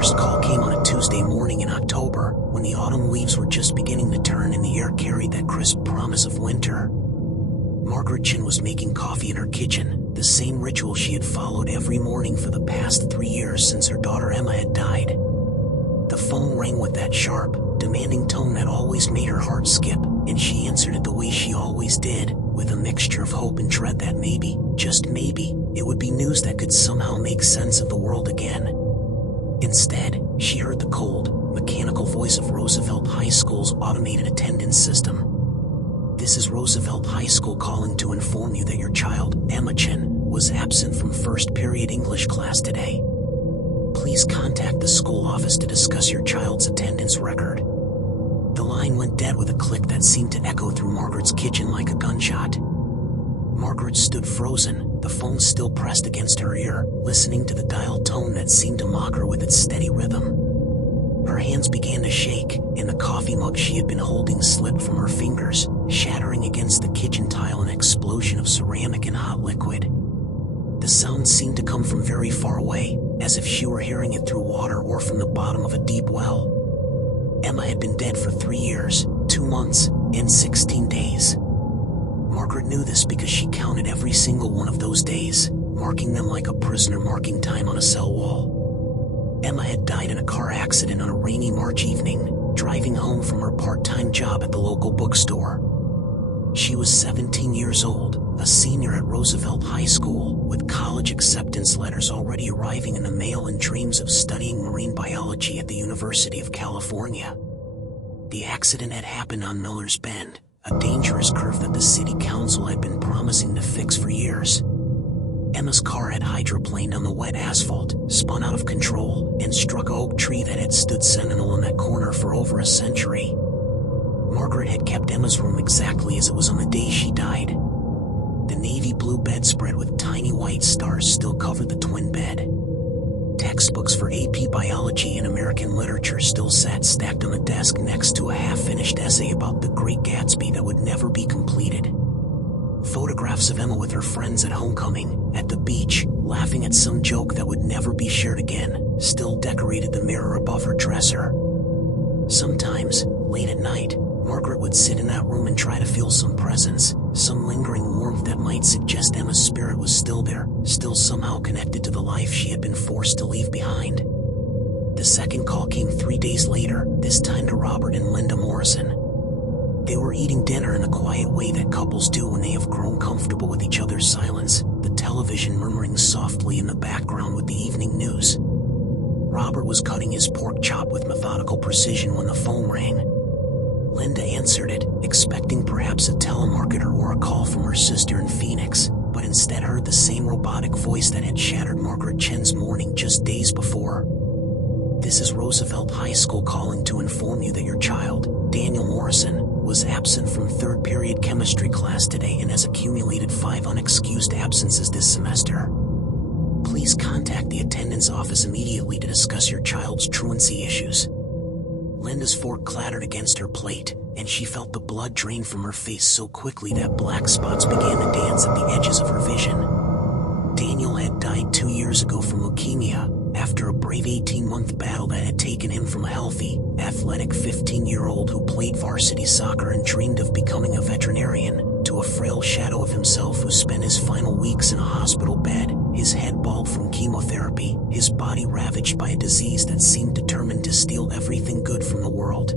first call came on a Tuesday morning in October, when the autumn leaves were just beginning to turn and the air carried that crisp promise of winter. Margaret Chin was making coffee in her kitchen, the same ritual she had followed every morning for the past 3 years since her daughter Emma had died. The phone rang with that sharp, demanding tone that always made her heart skip, and she answered it the way she always did, with a mixture of hope and dread that maybe, just maybe, it would be news that could somehow make sense of the world again. Instead, she heard the cold, mechanical voice of Roosevelt High School's automated attendance system. "This is Roosevelt High School calling to inform you that your child, Emma Chin, was absent from first period English class today. Please contact the school office to discuss your child's attendance record." The line went dead with a click that seemed to echo through Margaret's kitchen like a gunshot. Margaret stood frozen, the phone still pressed against her ear, listening to the dial tone that seemed to mock her with its steady rhythm. Her hands began to shake, and the coffee mug she had been holding slipped from her fingers, shattering against the kitchen tile, an explosion of ceramic and hot liquid. The sound seemed to come from very far away, as if she were hearing it through water or from the bottom of a deep well. Emma had been dead for 3 years, 2 months, and 16 days. Margaret knew this because she counted every single one of those days, marking them like a prisoner marking time on a cell wall. Emma had died in a car accident on a rainy March evening, driving home from her part-time job at the local bookstore. She was 17 years old, a senior at Roosevelt High School, with college acceptance letters already arriving in the mail and dreams of studying marine biology at the University of California. The accident had happened on Miller's Bend, a dangerous curve that the city council had been promising to fix for years. Emma's car had hydroplaned on the wet asphalt, spun out of control, and struck an oak tree that had stood sentinel in that corner for over a century. Margaret had kept Emma's room exactly as it was on the day she died. The navy blue bedspread with tiny white stars still covered the twin bed. Textbooks for AP Biology and American Literature still sat stacked on the desk next to a half-finished essay about the Great Gatsby that would never be completed. Photographs of Emma with her friends at homecoming, at the beach, laughing at some joke that would never be shared again, still decorated the mirror above her dresser. Sometimes, late at night, Margaret would sit in that room and try to feel some presence, some lingering warmth that might suggest Emma's spirit was still there, still somehow connected to the life she had been forced to leave behind. The second call came 3 days later, this time to Robert and Linda Morrison. They were eating dinner in the quiet way that couples do when they have grown comfortable with each other's silence, the television murmuring softly in the background with the evening news. Robert was cutting his pork chop with methodical precision when the phone rang. Linda answered it, expecting perhaps a telemarketer or a call from her sister in Phoenix, but instead heard the same robotic voice that had shattered Margaret Chen's morning just days before. "This is Roosevelt High School calling to inform you that your child, Daniel Morrison, was absent from third period chemistry class today and has accumulated 5 unexcused absences this semester. Please contact the attendance office immediately to discuss your child's truancy issues." Linda's fork clattered against her plate, and she felt the blood drain from her face so quickly that black spots began to dance at the edges of her vision. Daniel had died 2 years ago from leukemia, after a brave 18-month battle that had taken him from a healthy, athletic 15-year-old who played varsity soccer and dreamed of becoming a veterinarian, to a frail shadow of himself who spent his final weeks in a hospital bed, his head bald from chemotherapy, his body ravaged by a disease that seemed determined to steal everything good from the world.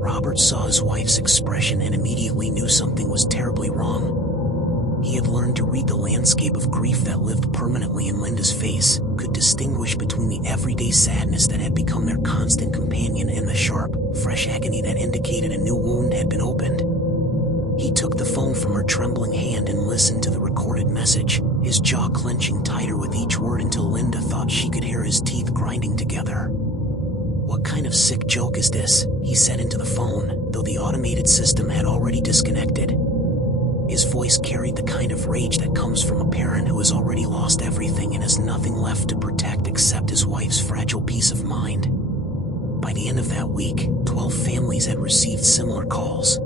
Robert saw his wife's expression and immediately knew something was terribly wrong. He had learned to read the landscape of grief that lived permanently in Linda's face, could distinguish between the everyday sadness that had become their constant companion and the sharp, fresh agony that indicated a new wound had been opened. He took the phone from her trembling hand and listened to the recorded message, his jaw clenching tighter with each word until Linda thought she could hear his teeth grinding together. "What kind of sick joke is this?" he said into the phone, though the automated system had already disconnected. His voice carried the kind of rage that comes from a parent who has already lost everything and has nothing left to protect except his wife's fragile peace of mind. By the end of that week, 12 families had received similar calls.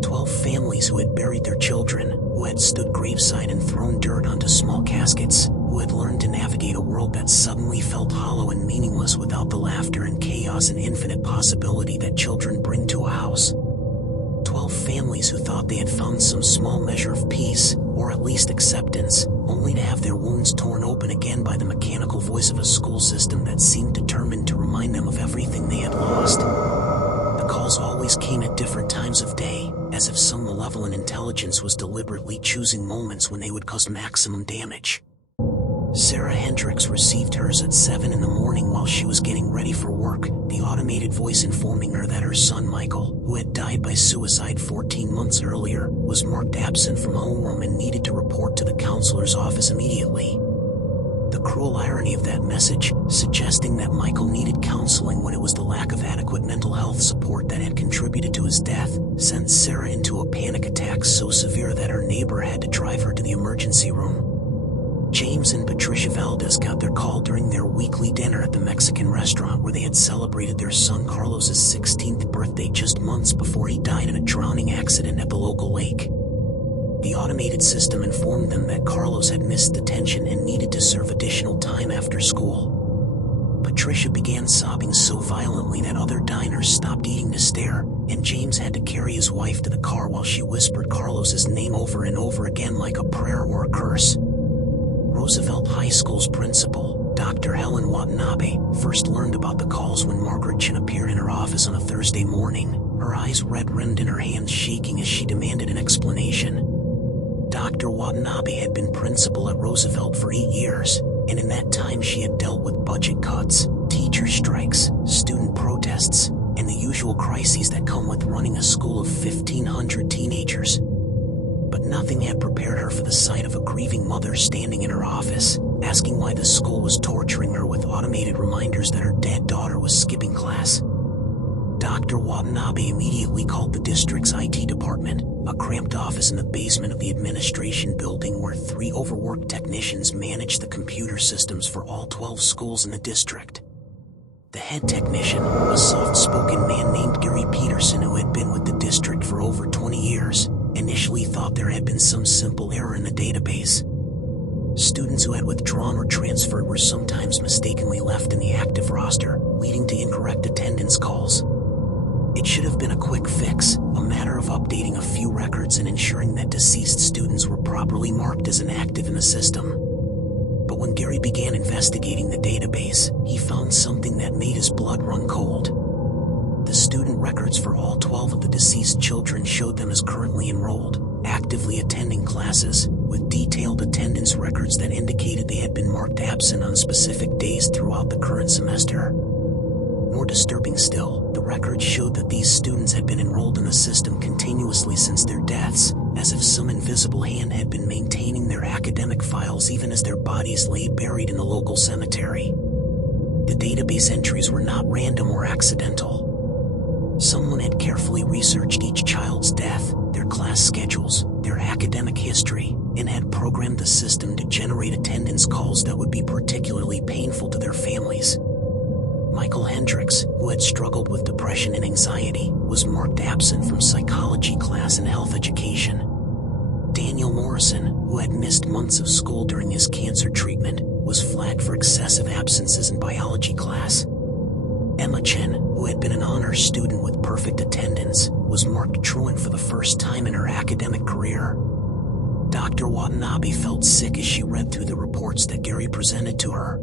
12 families who had buried their children, who had stood graveside and thrown dirt onto small caskets, who who had learned to navigate a world that suddenly felt hollow and meaningless without the laughter and chaos and infinite possibility that children bring to a house. 12 families who thought they had found some small measure of peace, or at least acceptance, only to have their wounds torn open again by the mechanical voice of a school system that seemed determined to remind them of everything they had lost. The calls always came at different times of day, as if some malevolent intelligence was deliberately choosing moments when they would cause maximum damage. Sarah Hendricks received hers at 7 in the morning while she was getting ready for work, the automated voice informing her that her son Michael, who had died by suicide 14 months earlier, was marked absent from homeroom and needed to report to the counselor's office immediately. The cruel irony of that message, suggesting that Michael needed counseling when it was the lack of adequate mental health support that had contributed to his death, sent Sarah into a panic attack so severe that her neighbor had to drive her to the emergency room. James and Patricia Valdez got their call during their weekly dinner at the Mexican restaurant where they had celebrated their son Carlos's 16th birthday just months before he died in a drowning accident at the local lake. The automated system informed them that Carlos had missed detention and needed to serve additional time after school. Patricia began sobbing so violently that other diners stopped eating to stare, and James had to carry his wife to the car while she whispered Carlos's name over and over again like a prayer or a curse. Roosevelt High School's principal, Dr. Helen Watanabe, first learned about the calls when Margaret Chin appeared in her office on a Thursday morning, her eyes red-rimmed and her hands shaking as she demanded an explanation. Dr. Watanabe had been principal at Roosevelt for 8 years, and in that time she had dealt with budget cuts, teacher strikes, student protests, and the usual crises that come with running a school of 1,500 teenagers. But nothing had prepared her for the sight of a grieving mother standing in her office, asking why the school was torturing her with automated reminders that her dead daughter was skipping class. Dr. Watanabe immediately called the district's IT department, a cramped office in the basement of the administration building where 3 overworked technicians managed the computer systems for all 12 schools in the district. The head technician, a soft-spoken man named Gary Peterson who had been with the district for over 20 years, initially thought there had been some simple error in the database. Students who had withdrawn or transferred were sometimes mistakenly left in the active roster, leading to incorrect attendance calls. It should have been a quick fix, a matter of updating a few records and ensuring that deceased students were properly marked as inactive in the system. But when Gary began investigating the database, he found something that made his blood run cold. The student records for all 12 of the deceased children showed them as currently enrolled, actively attending classes, with detailed attendance records that indicated they had been marked absent on specific days throughout the current semester. More disturbing still, the records showed that these students had been enrolled in the system continuously since their deaths, as if some invisible hand had been maintaining their academic files even as their bodies lay buried in the local cemetery. The database entries were not random or accidental. Someone had carefully researched each child's death, their class schedules, their academic history, and had programmed the system to generate attendance calls that would be particularly painful to their families. Michael Hendricks, who had struggled with depression and anxiety, was marked absent from psychology class and health education. Daniel Morrison, who had missed months of school during his cancer treatment, was flagged for excessive absences in biology class. Emma Chen, who had been an honors student with perfect attendance, was marked truant for the first time in her academic career. Dr. Watanabe felt sick as she read through the reports that Gary presented to her.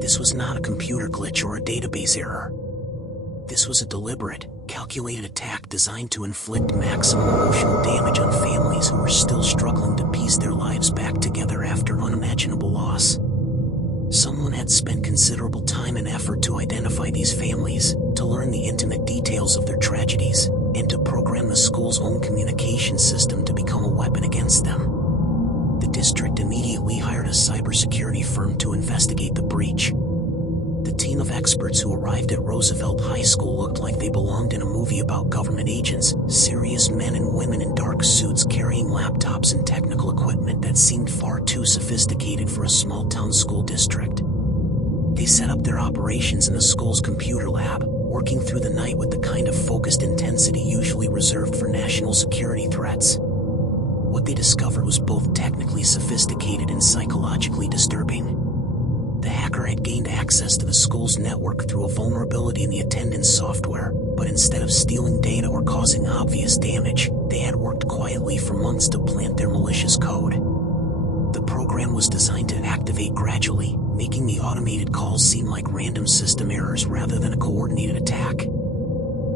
This was not a computer glitch or a database error. This was a deliberate, calculated attack designed to inflict maximum emotional damage on families who were still struggling to piece their lives back together after unimaginable loss. Someone had spent considerable time and effort to identify these families, to learn the intimate details of their tragedies, and to program the school's own communication system to become a weapon against them. The district immediately hired a cybersecurity firm to investigate the breach. The team of experts who arrived at Roosevelt High School looked like they belonged in a movie about government agents, serious men and women in dark suits carrying laptops and technical equipment that seemed far too sophisticated for a small-town school district. They set up their operations in the school's computer lab, working through the night with the kind of focused intensity usually reserved for national security threats. What they discovered was both technically sophisticated and psychologically disturbing. The hacker had gained access to the school's network through a vulnerability in the attendance software, but instead of stealing data or causing obvious damage, they had worked quietly for months to plant their malicious code. The program was designed to activate gradually, making the automated calls seem like random system errors rather than a coordinated attack.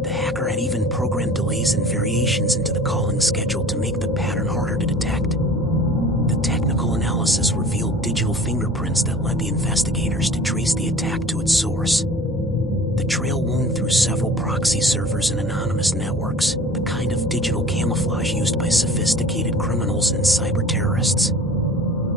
The hacker had even programmed delays and variations into the calling schedule to make the pattern harder to detect. The technical analysis revealed digital fingerprints that led the investigators to trace the attack to its source. The trail wound through several proxy servers and anonymous networks, the kind of digital camouflage used by sophisticated criminals and cyber terrorists.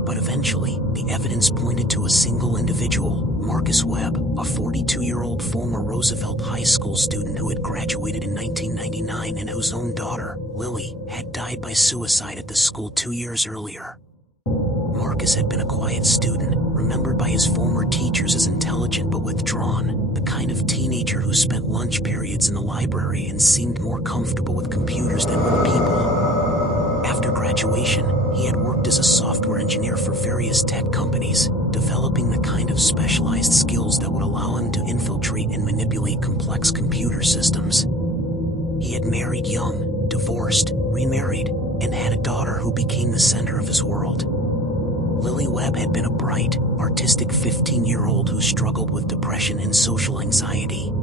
But eventually, the evidence pointed to a single individual, Marcus Webb, a 42-year-old former Roosevelt High School student who had graduated in 1999 and whose own daughter, Lily, had died by suicide at the school 2 years earlier. Marcus had been a quiet student, remembered by his former teachers as intelligent but withdrawn, the kind of teenager who spent lunch periods in the library and seemed more comfortable with computers than with people. After graduation, he had worked as a software engineer for various tech companies, developing the kind of specialized skills that would allow him to infiltrate and manipulate complex computer systems. He had married young, divorced, remarried, and had a daughter who became the center of his world. Lily Webb had been a bright, artistic 15-year-old who struggled with depression and social anxiety.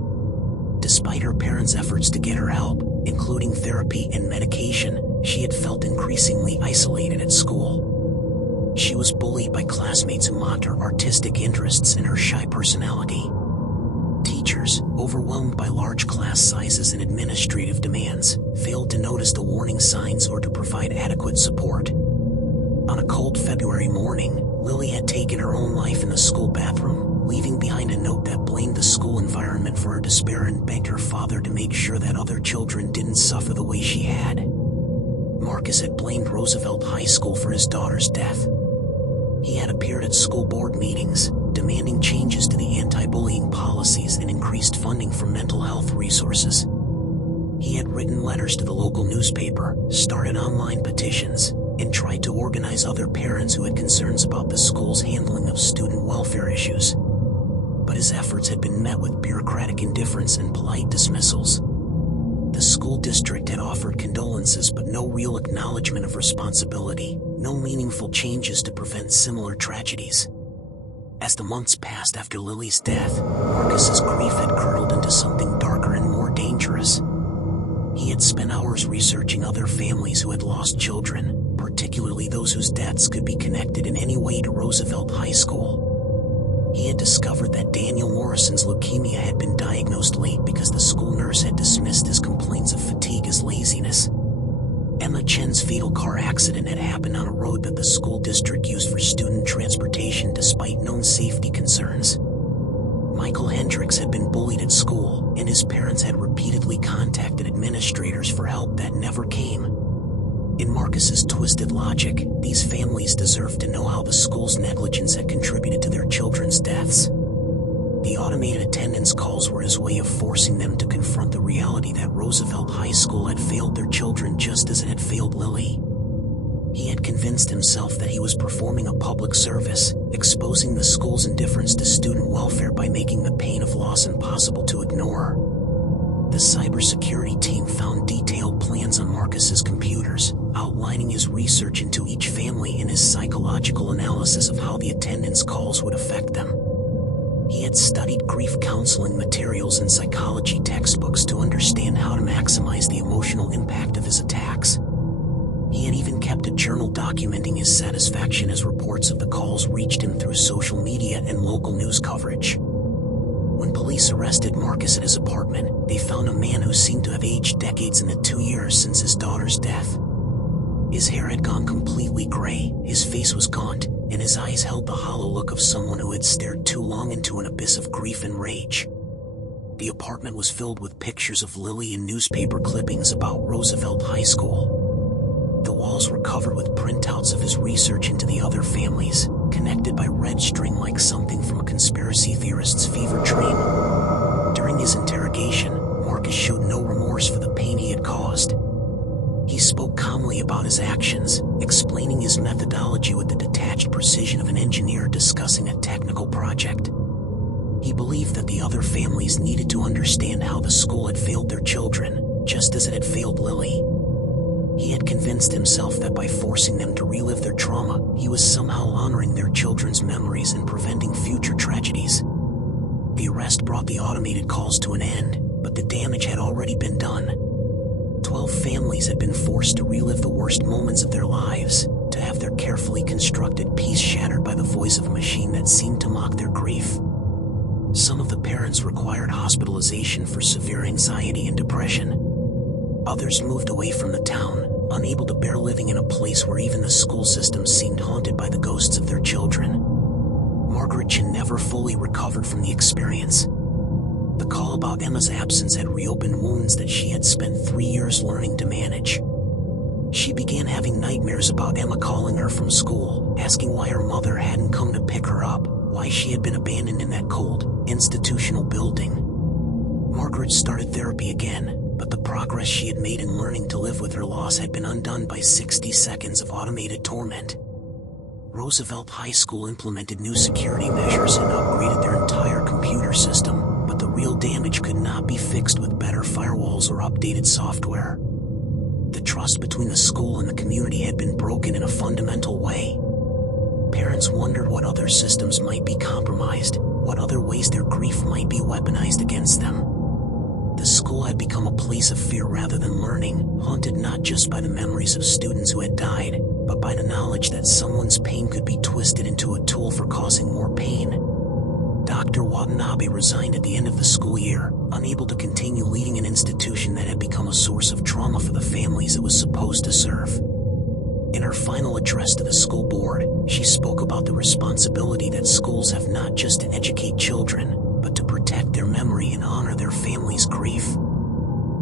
Despite her parents' efforts to get her help, including therapy and medication, she had felt increasingly isolated at school. She was bullied by classmates who mocked her artistic interests and her shy personality. Teachers, overwhelmed by large class sizes and administrative demands, failed to notice the warning signs or to provide adequate support. On a cold February morning, Lily had taken her own life in the school bathroom, leaving behind a note that blamed the school environment for her despair and begged her father to make sure that other children didn't suffer the way she had. Marcus had blamed Roosevelt High School for his daughter's death. He had appeared at school board meetings, demanding changes to the anti-bullying policies and increased funding for mental health resources. He had written letters to the local newspaper, started online petitions, and tried to organize other parents who had concerns about the school's handling of student welfare issues. But his efforts had been met with bureaucratic indifference and polite dismissals. The school district had offered condolences but no real acknowledgement of responsibility, no meaningful changes to prevent similar tragedies. As the months passed after Lily's death, Marcus's grief had curdled into something darker and more dangerous. He had spent hours researching other families who had lost children, particularly those whose deaths could be connected in any way to Roosevelt High School. He had discovered that Daniel Morrison's leukemia had been diagnosed late because the school nurse had dismissed his complaints of fatigue as laziness. Emma Chen's fatal car accident had happened on a road that the school district used for student transportation despite known safety concerns. Michael Hendricks had been bullied at school, and his parents had repeatedly contacted administrators for help that never came. In Marcus's twisted logic, these families deserved to know how the school's negligence had contributed to their children's deaths. The automated attendance calls were his way of forcing them to confront the reality that Roosevelt High School had failed their children just as it had failed Lily. He had convinced himself that he was performing a public service, exposing the school's indifference to student welfare by making the pain of loss impossible to ignore. The cybersecurity team found detailed plans on Marcus's computers, outlining his research into each family and his psychological analysis of how the attendance calls would affect them. He had studied grief counseling materials and psychology textbooks to understand how to maximize the emotional impact of his attacks. He had even kept a journal documenting his satisfaction as reports of the calls reached him through social media and local news coverage. When police arrested Marcus at his apartment, they found a man who seemed to have aged decades in the 2 years since his daughter's death. His hair had gone completely gray, his face was gaunt, and his eyes held the hollow look of someone who had stared too long into an abyss of grief and rage. The apartment was filled with pictures of Lily and newspaper clippings about Roosevelt High School. The walls were covered with printouts of his research into the other families, connected by red string like something from a conspiracy theorist's fever dream. During his interrogation, Marcus showed no remorse for the pain he had caused. He spoke calmly about his actions, explaining his methodology with the detached precision of an engineer discussing a technical project. He believed that the other families needed to understand how the school had failed their children, just as it had failed Lily. He had convinced himself that by forcing them to relive their trauma, he was somehow honoring their children's memories and preventing future tragedies. The arrest brought the automated calls to an end, but the damage had already been done. 12 families had been forced to relive the worst moments of their lives, to have their carefully constructed peace shattered by the voice of a machine that seemed to mock their grief. Some of the parents required hospitalization for severe anxiety and depression. Others moved away from the town, unable to bear living in a place where even the school system seemed haunted by the ghosts of their children. Margaret Chin never fully recovered from the experience. The call about Emma's absence had reopened wounds that she had spent 3 years learning to manage. She began having nightmares about Emma calling her from school, asking why her mother hadn't come to pick her up, why she had been abandoned in that cold, institutional building. Margaret started therapy again, but the progress she had made in learning to live with her loss had been undone by 60 seconds of automated torment. Roosevelt High School implemented new security measures and upgraded their entire computer system, but the real damage could not be fixed with better firewalls or updated software. The trust between the school and the community had been broken in a fundamental way. Parents wondered what other systems might be compromised, what other ways their grief might be weaponized against them. The school had become a place of fear rather than learning, haunted not just by the memories of students who had died, but by the knowledge that someone's pain could be twisted into a tool for causing more pain. Dr. Watanabe resigned at the end of the school year, unable to continue leading an institution that had become a source of trauma for the families it was supposed to serve. In her final address to the school board, she spoke about the responsibility that schools have not just to educate children, but to protect their memory and honor their family's grief.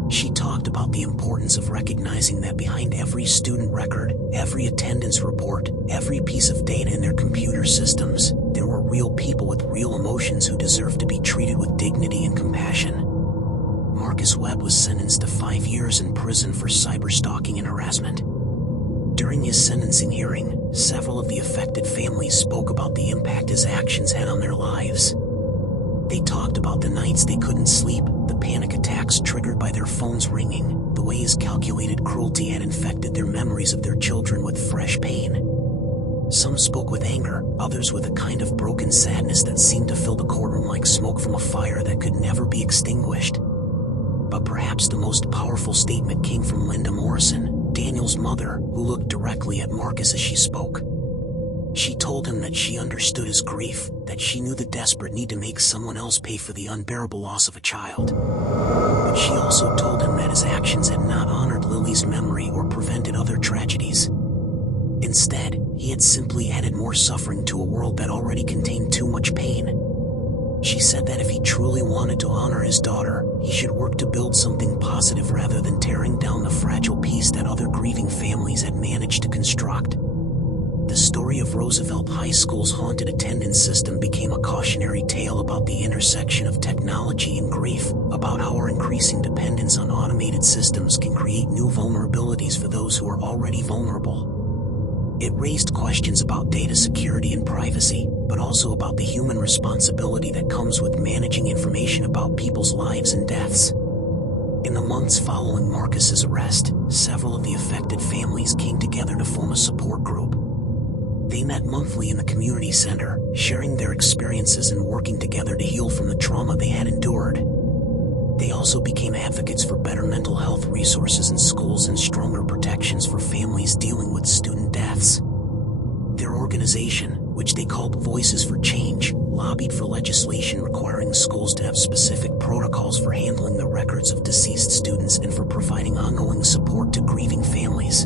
She talked about the importance of recognizing that behind every student record, every attendance report, every piece of data in their computer systems, there were real people with real emotions who deserved to be treated with dignity and compassion. Marcus Webb was sentenced to 5 years in prison for cyberstalking and harassment. During his sentencing hearing, several of the affected families spoke about the impact his actions had on their lives. They talked about the nights they couldn't sleep, the panic attacks triggered by their phones ringing, the way his calculated cruelty had infected their memories of their children with fresh pain. Some spoke with anger, others with a kind of broken sadness that seemed to fill the courtroom like smoke from a fire that could never be extinguished. But perhaps the most powerful statement came from Linda Morrison, Daniel's mother, who looked directly at Marcus as she spoke. She told him that she understood his grief, that she knew the desperate need to make someone else pay for the unbearable loss of a child. But she also told him that his actions had not honored Lily's memory or prevented other tragedies. Instead, he had simply added more suffering to a world that already contained too much pain. She said that if he truly wanted to honor his daughter, he should work to build something positive rather than tearing down the fragile piece that other grieving families had managed to construct. The story of Roosevelt High School's haunted attendance system became a cautionary tale about the intersection of technology and grief, about how our increasing dependence on automated systems can create new vulnerabilities for those who are already vulnerable. It raised questions about data security and privacy, but also about the human responsibility that comes with managing information about people's lives and deaths. In the months following Marcus's arrest, several of the affected families came together to form a support group. They met monthly in the community center, sharing their experiences and working together to heal from the trauma they had endured. They also became advocates for better mental health resources in schools and stronger protections for families dealing with student deaths. Their organization, which they called Voices for Change, lobbied for legislation requiring schools to have specific protocols for handling the records of deceased students and for providing ongoing support to grieving families.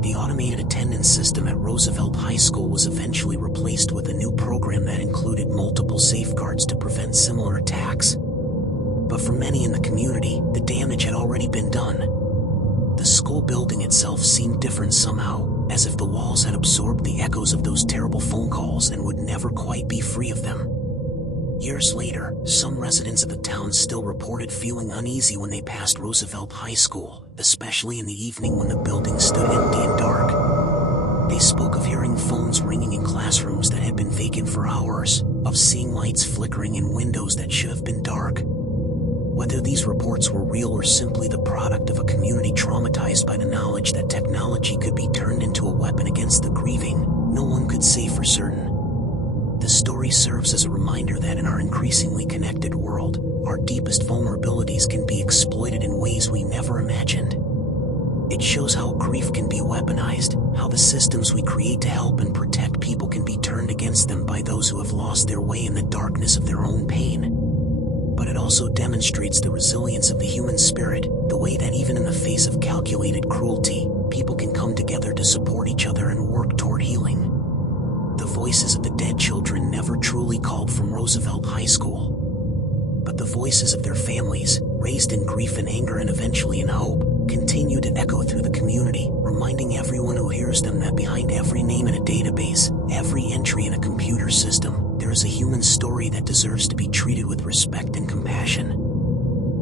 The automated attendance system at Roosevelt High School was eventually replaced with a new program that included multiple safeguards to prevent similar attacks. But for many in the community, the damage had already been done. The school building itself seemed different somehow, as if the walls had absorbed the echoes of those terrible phone calls and would never quite be free of them. Years later, some residents of the town still reported feeling uneasy when they passed Roosevelt High School, especially in the evening when the building stood empty and dark. They spoke of hearing phones ringing in classrooms that had been vacant for hours, of seeing lights flickering in windows that should have been dark. Whether these reports were real or simply the product of a community traumatized by the knowledge that technology could be turned into a weapon against the grieving, no one could say for certain. The story serves as a reminder that in our increasingly connected world, our deepest vulnerabilities can be exploited in ways we never imagined. It shows how grief can be weaponized, how the systems we create to help and protect people can be turned against them by those who have lost their way in the darkness of their own pain. But it also demonstrates the resilience of the human spirit, the way that even in the face of calculated cruelty, people can come together to support each other and work toward healing. The voices of the dead children never truly called from Roosevelt High School. But the voices of their families, raised in grief and anger and eventually in hope, continue to echo through the community, reminding everyone who hears them that behind every name in a database, every entry in a computer system, there is a human story that deserves to be treated with respect and compassion.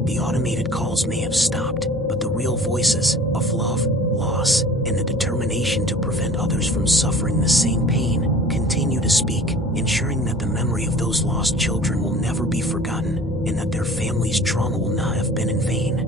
The automated calls may have stopped, but the real voices of love, loss, and the determination to prevent others from suffering the same pain continue to speak, ensuring that the memory of those lost children will never be forgotten, and that their families' trauma will not have been in vain.